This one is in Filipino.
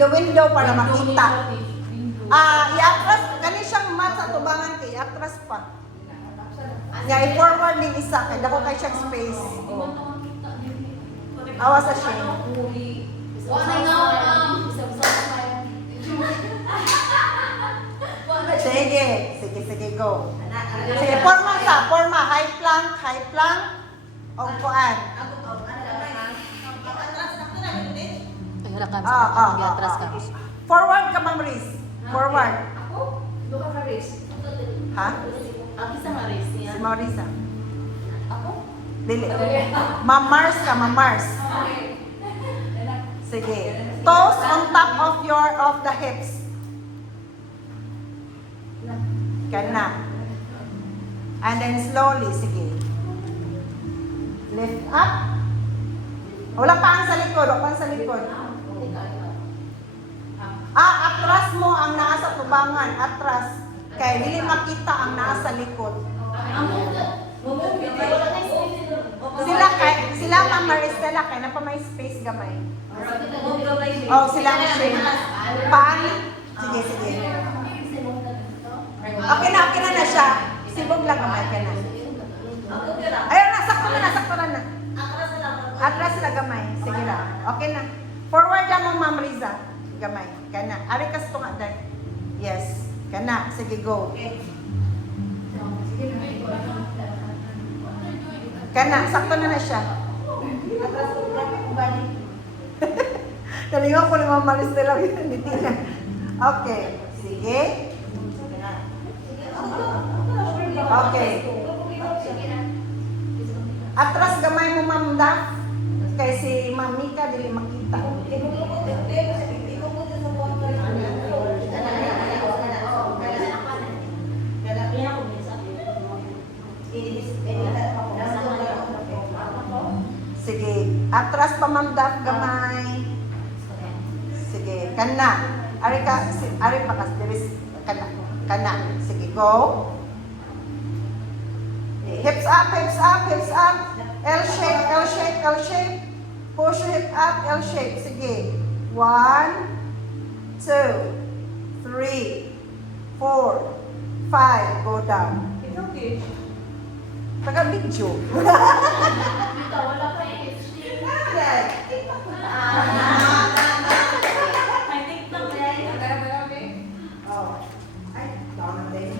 the window para makita. I-atras, kani siyang mat sa tubangan kay i-atras pa. Nga, i-forward din isa, kaya dako kay siyang space. Awas sa siya. Sige, go. Sige, forma, high plank, o kuan. Forward ka, Ma'am Riz. Forward. Ha? Si Marisa. Dili. Ma'am Mars ka, Ma'am Mars. Sige. Toes on top of the hips. Kana. And then slowly, sige. Lift up. Wala pa ang sa likod, atras mo ang nasa tubangan, atras. Kaya hindi makita ang nasa likod. Sila Ma'am Maristela, kaya na pa may space gamay. Sila ang shame. Paano? Sige. Okay na siya. Sibog lang gamay ka na. Ayun na, sakto na. Atras sila gamay. Sige na. Okay na. Forward lang mo, Ma'am Riza. Gamay. Kana. Ari kas to nga dahil. Yes. Kana. Sige, go. Kana. Sakto na siya. Talingaw ko ni Ma'am Maristela. Okay. Sige. Okay. Atras gamay mo, Ma'am Daf. Kay si Ma'am Mika dili makita. Sige, atras pa, Ma'am Daf gamay. Sige, kana. Ari pa kas diris kana. Sige, go. Hips up. L shape. Push hip up, L shape. Sige. 1, 2, 3, 4, 5. Go down. Taga-video. Ay, down na din.